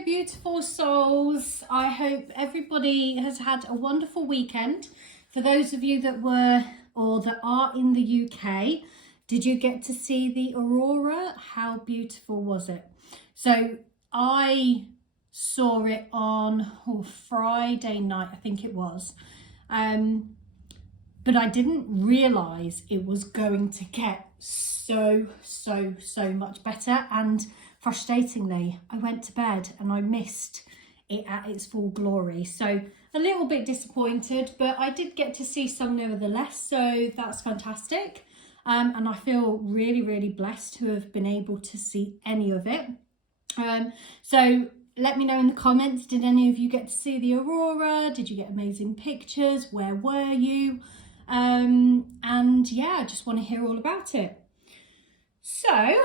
Hello, beautiful souls. I hope everybody has had a wonderful weekend. For those of you that were or that are in the UK, did you get to see the aurora? How beautiful was it? So I saw it on Friday night, I think it was. But I didn't realise it was going to get so much better, and frustratingly I went to bed and I missed it at its full glory, so a little bit disappointed, but I did get to see some nevertheless, so that's fantastic. And I feel really blessed to have been able to see any of it. So let me know in the comments, did any of you get to see the aurora? Did you get amazing pictures? Where were you? And yeah, I just want to hear all about it. So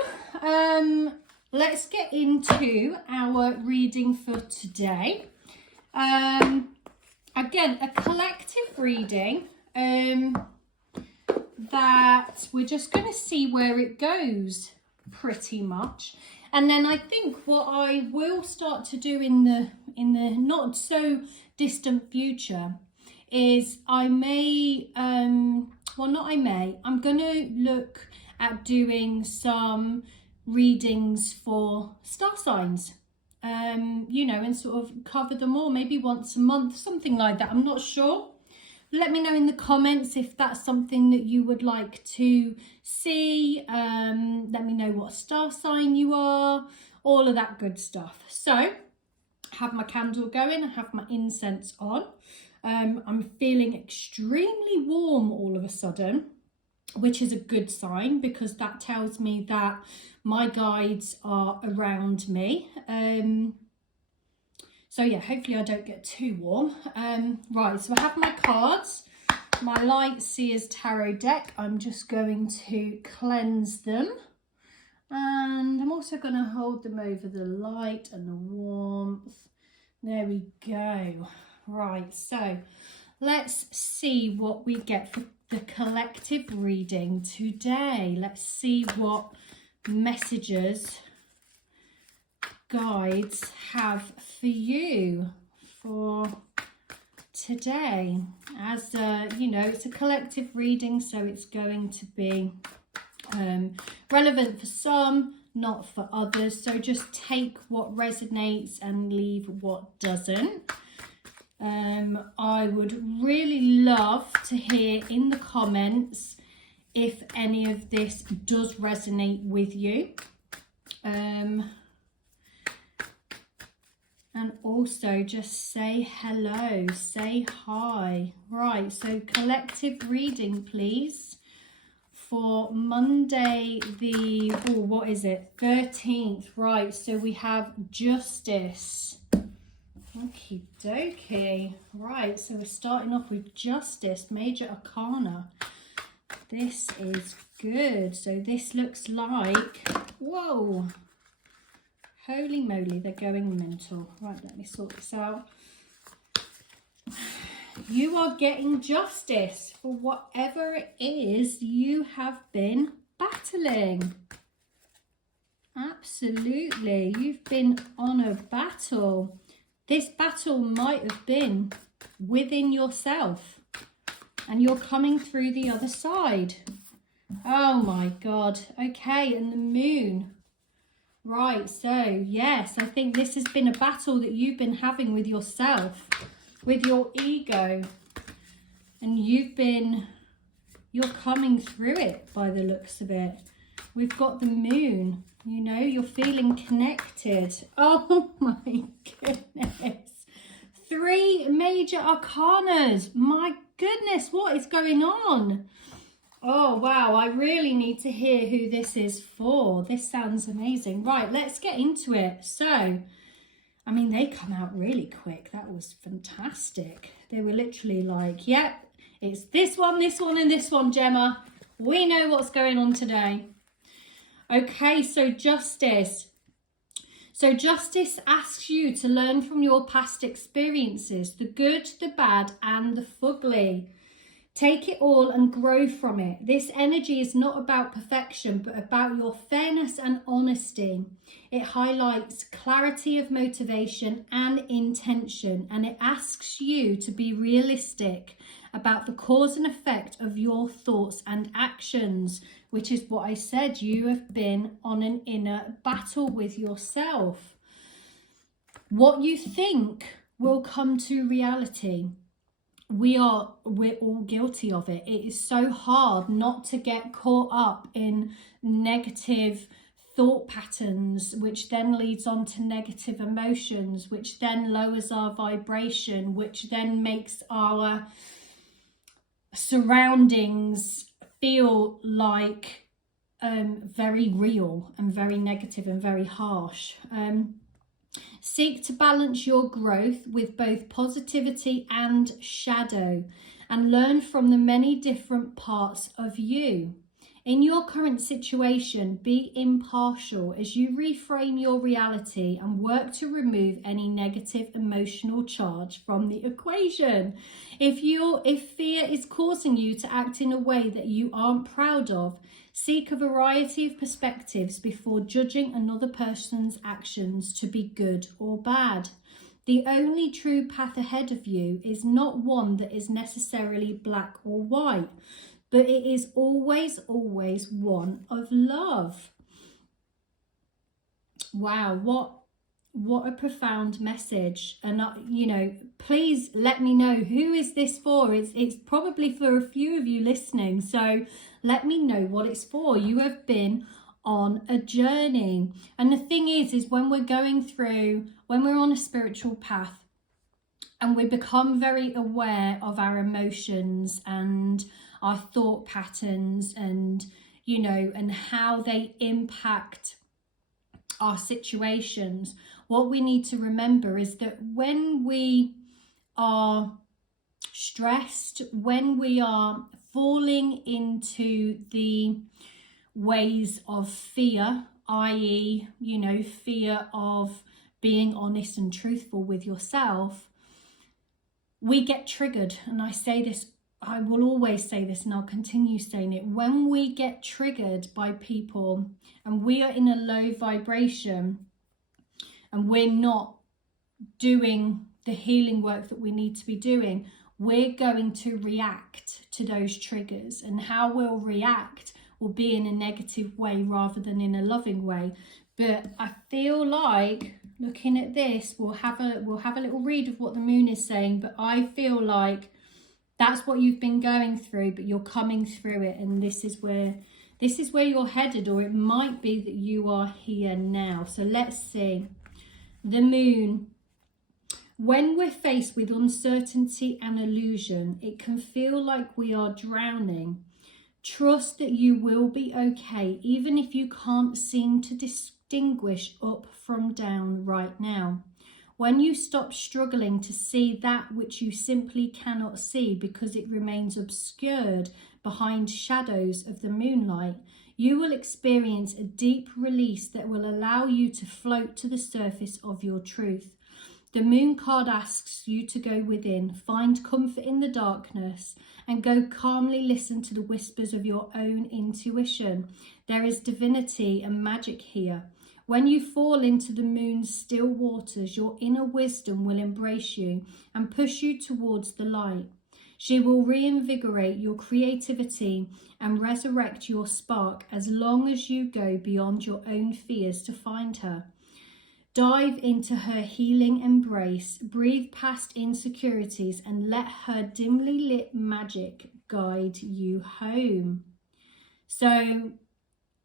let's get into our reading for today. Again, a collective reading that we're just going to see where it goes pretty much. And then I think what I will start to do in the not so distant future is I'm going to look at doing some readings for star signs, and sort of cover them all, maybe once a month, something like that. I'm not sure. Let me know in the comments if that's something that you would like to see. Let me know what star sign you are, all of that good stuff. So I have my candle going, I have my incense on. I'm feeling extremely warm all of a sudden, which is a good sign because that tells me that my guides are around me. So yeah, hopefully I don't get too warm. Right, so I have my cards, my Light Seers Tarot deck. I'm just going to cleanse them. And I'm also going to hold them over the light and the warmth. There we go. Right, so let's see what we get for the collective reading today. Let's see what messages guides have for you for today. As it's a collective reading, so it's going to be relevant for some, not for others, so just take what resonates and leave what doesn't. I would really love to hear in the comments if any of this does resonate with you. And also just say hello, say hi. Right, so collective reading, please, for Monday the, 13th. Right, so we have Justice. Okie dokie. Right, so we're starting off with Justice, Major Arcana. This is good. So this looks like, whoa, holy moly, they're going mental. Right, let me sort this out. You are getting justice for whatever it is you have been battling. Absolutely, you've been on a battle. This battle might have been within yourself, and you're coming through the other side. Oh my God. Okay, and the moon. Right, so yes, I think this has been a battle that you've been having with yourself, with your ego, and you're coming through it by the looks of it. We've got the moon. You're feeling connected. Oh my goodness. 3 major arcanas. My goodness, what is going on? Oh, wow. I really need to hear who this is for. This sounds amazing. Right, let's get into it. So, I mean, they come out really quick. That was fantastic. They were literally like, yep, it's this one, and this one, Gemma. We know what's going on today. Okay, so Justice. So Justice asks you to learn from your past experiences, the good, the bad, and the fugly. Take it all and grow from it. This energy is not about perfection, but about your fairness and honesty. It highlights clarity of motivation and intention, and it asks you to be realistic about the cause and effect of your thoughts and actions, which is what I said. You have been on an inner battle with yourself. What you think will come to reality. We're all guilty of it. It is so hard not to get caught up in negative thought patterns, which then leads on to negative emotions, which then lowers our vibration, which then makes our surroundings feel like very real and very negative and very harsh. Seek to balance your growth with both positivity and shadow, and learn from the many different parts of you. In your current situation, be impartial as you reframe your reality and work to remove any negative emotional charge from the equation. If fear is causing you to act in a way that you aren't proud of, seek a variety of perspectives before judging another person's actions to be good or bad. The only true path ahead of you is not one that is necessarily black or white, but it is always, always one of love. Wow, what a profound message. And please let me know, who is this for? It's probably for a few of you listening, so let me know what it's for. You have been on a journey, and the thing is when we're on a spiritual path and we become very aware of our emotions and our thought patterns and and how they impact our situations, what we need to remember is that when we are stressed, when we are falling into the ways of fear, i.e., fear of being honest and truthful with yourself, we get triggered. And I will always say this, and I'll continue saying it. When we get triggered by people and we are in a low vibration and we're not doing the healing work that we need to be doing, we're going to react to those triggers, and how we'll react will be in a negative way rather than in a loving way. But I feel like, looking at this, we'll have a little read of what the moon is saying, but I feel like that's what you've been going through, but you're coming through it, and this is where you're headed, or it might be that you are here now. So let's see. The moon. When we're faced with uncertainty and illusion, it can feel like we are drowning. Trust that you will be okay, even if you can't seem to distinguish up from down right now. When you stop struggling to see that which you simply cannot see because it remains obscured behind shadows of the moonlight, you will experience a deep release that will allow you to float to the surface of your truth. The moon card asks you to go within, find comfort in the darkness, and go calmly listen to the whispers of your own intuition. There is divinity and magic here. When you fall into the moon's still waters, your inner wisdom will embrace you and push you towards the light. She will reinvigorate your creativity and resurrect your spark as long as you go beyond your own fears to find her. Dive into her healing embrace, breathe past insecurities, and let her dimly lit magic guide you home. So,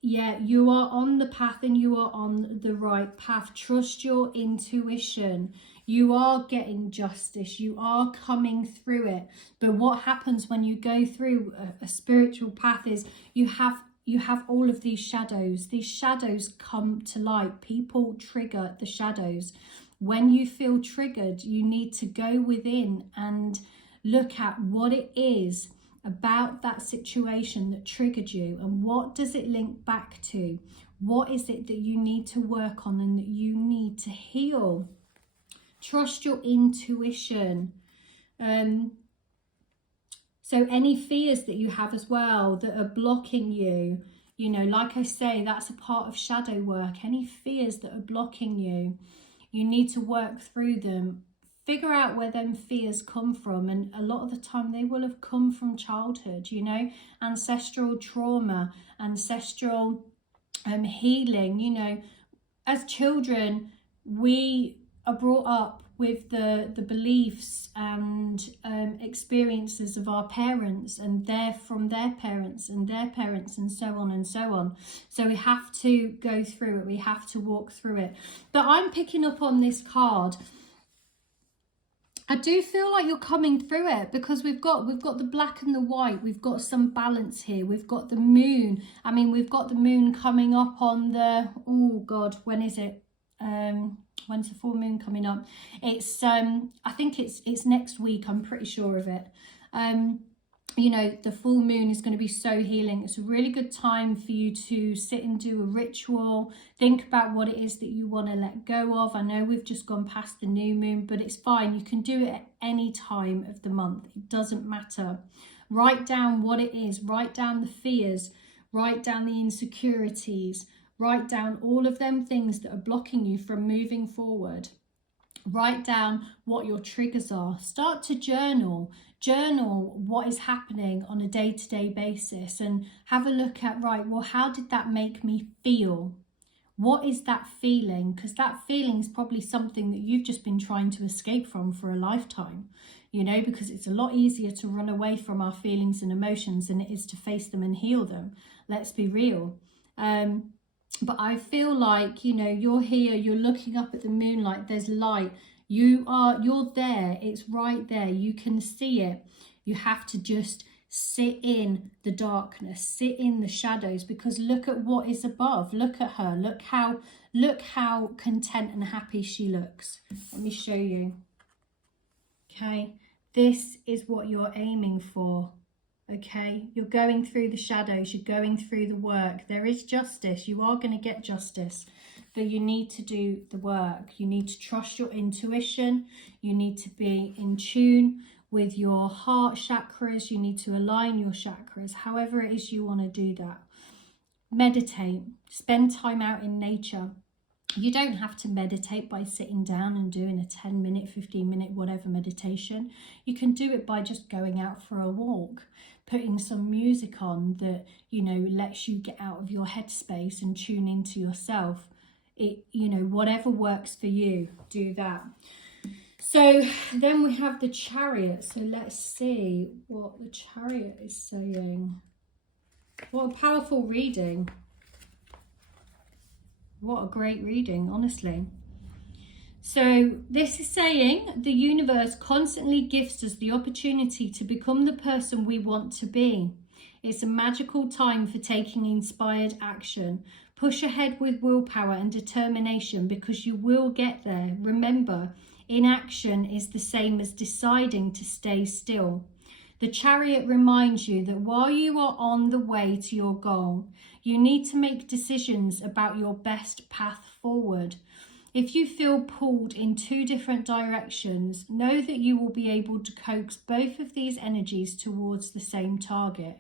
yeah, you are on the path and you are on the right path. Trust your intuition. You are getting justice. You are coming through it. But what happens when you go through a spiritual path is you have all of these shadows. These shadows come to light. People trigger the shadows. When you feel triggered, you need to go within and look at what it is about that situation that triggered you, and what does it link back to? What is it that you need to work on and that you need to heal? Trust your intuition. So any fears that you have as well that are blocking you, you know, like I say, that's a part of shadow work. Any fears that are blocking you, you need to work through them. Figure out where them fears come from, and a lot of the time they will have come from childhood, you know, ancestral trauma, ancestral healing. You know, as children we are brought up with the beliefs and experiences of our parents, and they're from their parents and their parents, and so on and so on. So we have to go through it, we have to walk through it. But I'm picking up on this card, I do feel like you're coming through it, because we've got the black and the white, we've got some balance here, we've got the moon. I mean, we've got the moon coming up on the, oh God, when is it? When's the full moon coming up? It's I think it's next week, I'm pretty sure of it. You know, the full moon is going to be so healing. It's a really good time for you to sit and do a ritual. Think about what it is that you want to let go of. I know we've just gone past the new moon, but it's fine. You can do it at any time of the month. It doesn't matter. Write down what it is. Write down the fears. Write down the insecurities. Write down all of them things that are blocking you from moving forward. Write down what your triggers are. Start to journal. Journal what is happening on a day-to-day basis, and have a look at, right, well, how did that make me feel? What is that feeling? Because that feeling is probably something that you've just been trying to escape from for a lifetime, you know, because it's a lot easier to run away from our feelings and emotions than it is to face them and heal them. Let's be real. But I feel like, you know, you're here, you're looking up at the moonlight, there's light. You're there, it's right there, you can see it. You have to just sit in the darkness, sit in the shadows, because look at what is above. Look at her, look how content and happy she looks. Let me show you. Okay, this is what you're aiming for. Okay, you're going through the shadows, you're going through the work. There is justice, you are going to get justice, but you need to do the work. You need to trust your intuition, you need to be in tune with your heart chakras, you need to align your chakras, however it is you want to do that. Meditate, spend time out in nature. You don't have to meditate by sitting down and doing a 10-minute, 15-minute, whatever meditation. You can do it by just going out for a walk, putting some music on that, you know, lets you get out of your headspace and tune into yourself. It, you know, whatever works for you, do that. So then we have the Chariot. So let's see what the Chariot is saying. What a powerful reading. What a great reading, honestly. So this is saying the universe constantly gives us the opportunity to become the person we want to be. It's a magical time for taking inspired action. Push ahead with willpower and determination, because you will get there. Remember, inaction is the same as deciding to stay still. The Chariot reminds you that while you are on the way to your goal, you need to make decisions about your best path forward. If you feel pulled in two different directions, know that you will be able to coax both of these energies towards the same target.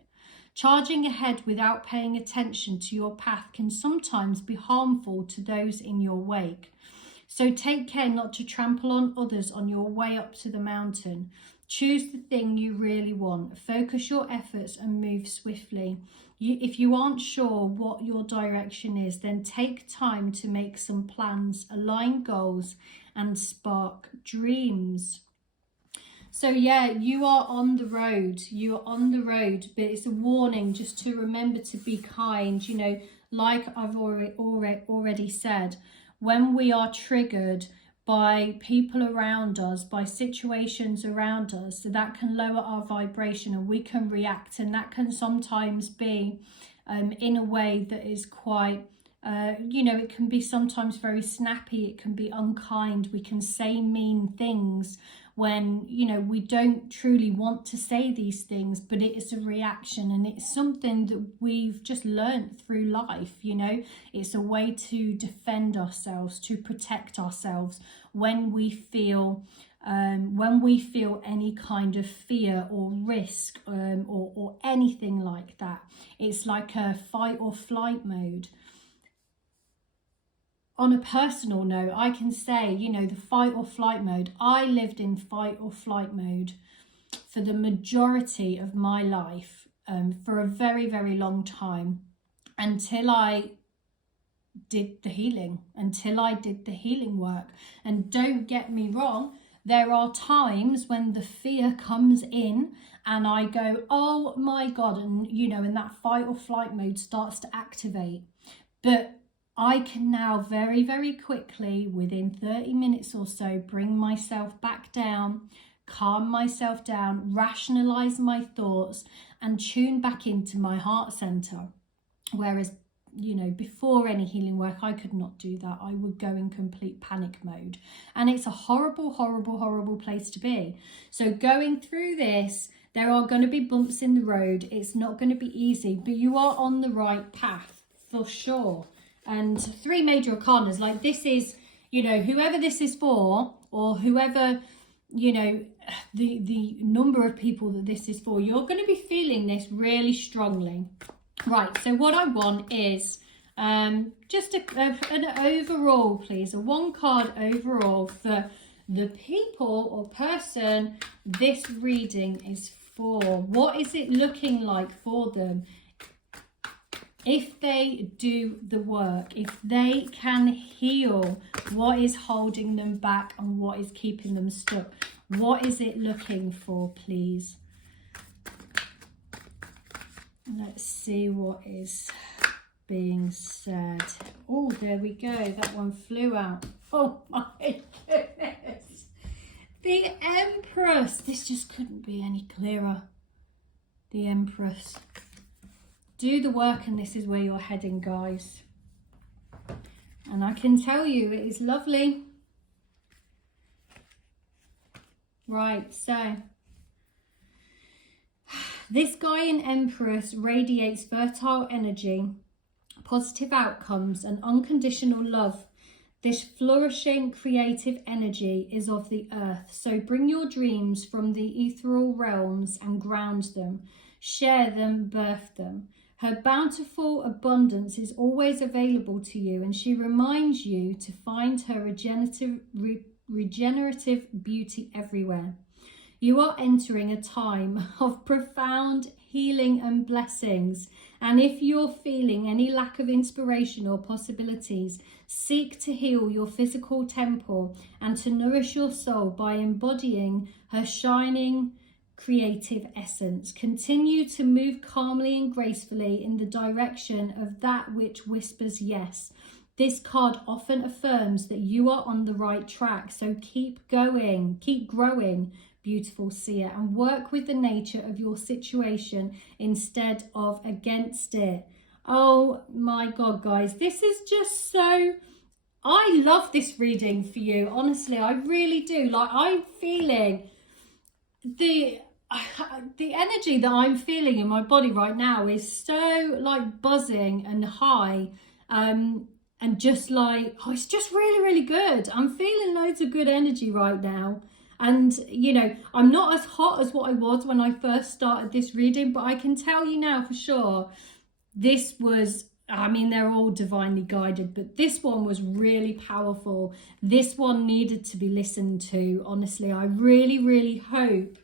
Charging ahead without paying attention to your path can sometimes be harmful to those in your wake. So take care not to trample on others on your way up to the mountain. Choose the thing you really want. Focus your efforts and move swiftly. If you aren't sure what your direction is, then take time to make some plans, align goals, and spark dreams. So yeah, you are on the road. You are on the road, but it's a warning just to remember to be kind. You know, like I've already said, when we are triggered by people around us, by situations around us, so that can lower our vibration and we can react, and that can sometimes be in a way that is quite you know, it can be sometimes very snappy, it can be unkind, we can say mean things when, you know, we don't truly want to say these things, but it is a reaction, and it's something that we've just learned through life. You know, it's a way to defend ourselves, to protect ourselves when we feel when we feel any kind of fear or risk or anything like that. It's like a fight or flight mode. On a personal note, I can say, you know, the fight or flight mode, I lived in fight or flight mode for the majority of my life, for a very, very long time, until I did the healing, work. And don't get me wrong, there are times when the fear comes in and I go, oh my God, and you know, and that fight or flight mode starts to activate. But I can now very, very quickly, within 30 minutes or so, bring myself back down, calm myself down, rationalize my thoughts, and tune back into my heart center. Whereas, you know, before any healing work, I could not do that. I would go in complete panic mode. And it's a horrible, horrible, horrible place to be. So going through this, there are going to be bumps in the road. It's not going to be easy, but you are on the right path for sure. And 3 major arcanas, like this is, you know, whoever this is for, or whoever, you know, the number of people that this is for, you're going to be feeling this really strongly. Right, so what I want is just an overall, please, a 1 card overall for the people or person this reading is for. What is it looking like for them? If they do the work, if they can heal what is holding them back and what is keeping them stuck, what is it looking for, please? Let's see what is being said. Oh, there we go. That one flew out. Oh my goodness. The Empress. This just couldn't be any clearer. The Empress. Do the work, and this is where you're heading, guys. And I can tell you, it is lovely. Right, so this guy in Empress radiates fertile energy, positive outcomes, and unconditional love. This flourishing creative energy is of the earth. So bring your dreams from the ethereal realms and ground them. Share them, birth them. Her bountiful abundance is always available to you, and she reminds you to find her regenerative beauty everywhere. You are entering a time of profound healing and blessings, and if you're feeling any lack of inspiration or possibilities, seek to heal your physical temple and to nourish your soul by embodying her shining creative essence. Continue to move calmly and gracefully in the direction of that which whispers yes. This card often affirms that you are on the right track, so keep going, keep growing, beautiful seer, and work with the nature of your situation instead of against it. Oh my God, guys, this is just so... I love this reading for you, honestly, I really do. Like, I'm feeling the energy that I'm feeling in my body right now is so like buzzing and high, and just like, oh, it's just really, really good. I'm feeling loads of good energy right now. And, you know, I'm not as hot as what I was when I first started this reading, but I can tell you now for sure, this was, I mean, they're all divinely guided, but this one was really powerful. This one needed to be listened to, honestly. I really, really hope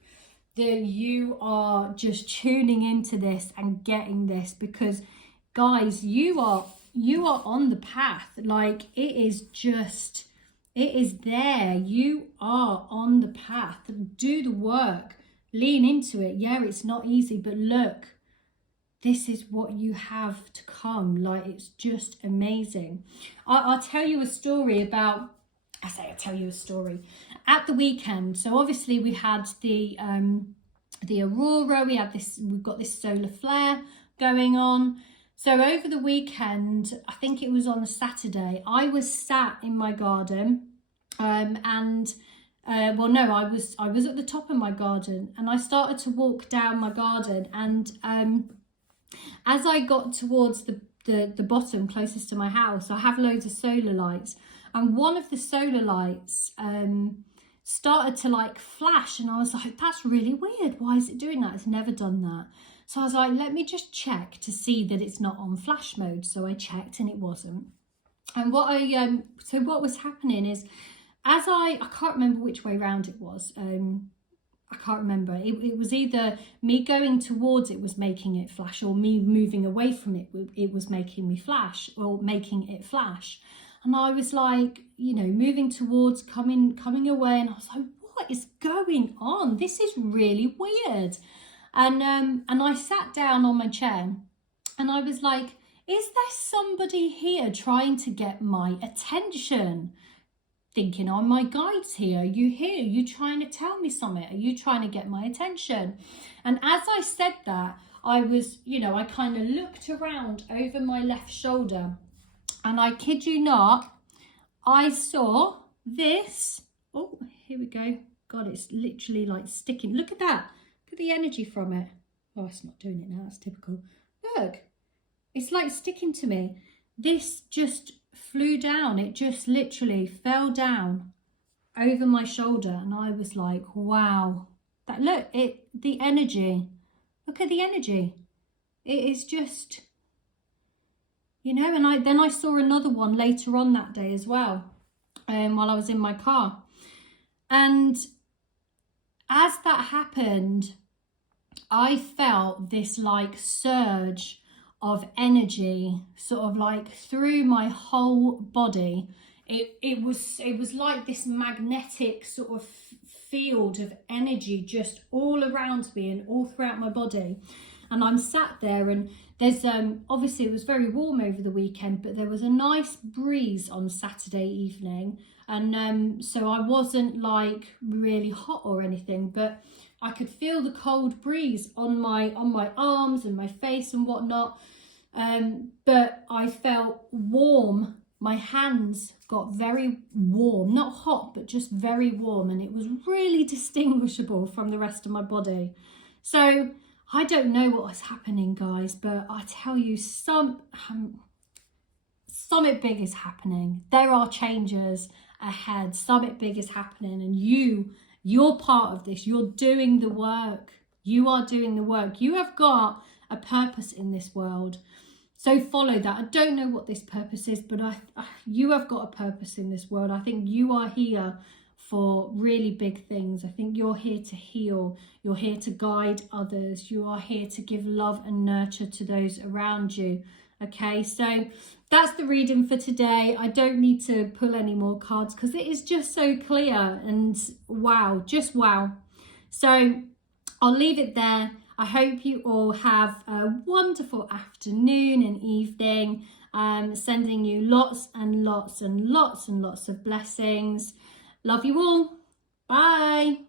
that you are just tuning into this and getting this, because, guys, you are on the path. Like, it is there. You are on the path. Do the work. Lean into it. Yeah, it's not easy, but look, this is what you have to come. Like, it's just amazing. I'll tell you a story about, I'll tell you a story. At the weekend, so obviously we had the aurora, we've got this solar flare going on. So over the weekend, I think it was on a Saturday, I was sat in my garden, I was at the top of my garden, and I started to walk down my garden, and as I got towards the bottom closest to my house, I have loads of solar lights, and one of the solar lights started to like flash, and I was like, that's really weird. Why is it doing that? It's never done that. So I was like, let me just check to see that it's not on flash mode. So I checked and it wasn't. And what what was happening is, as I can't remember which way round it was. I can't remember. It was either me going towards it was making it flash, or me moving away from it, it was making me flash, or making it flash. And I was like, you know, moving towards, coming away, and I was like, what is going on? This is really weird. And I sat down on my chair and I was like, is there somebody here trying to get my attention? Thinking, oh, my guide's here. Are you here? Are you trying to tell me something? Are you trying to get my attention? And as I said that, I was, you know, I kind of looked around over my left shoulder, and I kid you not, I saw this. Oh, here we go. God, it's literally like sticking. Look at that. Look at the energy from it. Oh, it's not doing it now. That's typical. Look, it's like sticking to me. This just flew down. It just literally fell down over my shoulder, and I was like, wow. That, look, the energy. Look at the energy. It is just, you know. And then I saw another one later on that day as well, while I was in my car. And as that happened, I felt this like surge of energy sort of like through my whole body. It was like this magnetic sort of field of energy just all around me and all throughout my body. And I'm sat there, and there's obviously it was very warm over the weekend, but there was a nice breeze on Saturday evening, and so I wasn't like really hot or anything, but I could feel the cold breeze on my arms and my face and whatnot. But I felt warm. My hands got very warm, not hot, but just very warm, and it was really distinguishable from the rest of my body. So I don't know what was happening, guys, but I tell you, something big is happening. There are changes ahead. Something big is happening, and you're part of this. You're doing the work. You are doing the work. You have got a purpose in this world. So follow that. I don't know what this purpose is, but you have got a purpose in this world. I think you are here for really big things. I think you're here to heal. You're here to guide others. You are here to give love and nurture to those around you. Okay, so that's the reading for today. I don't need to pull any more cards because it is just so clear, and wow, just wow. So I'll leave it there. I hope you all have a wonderful afternoon and evening. Sending you lots and lots and lots and lots of blessings. Love you all. Bye.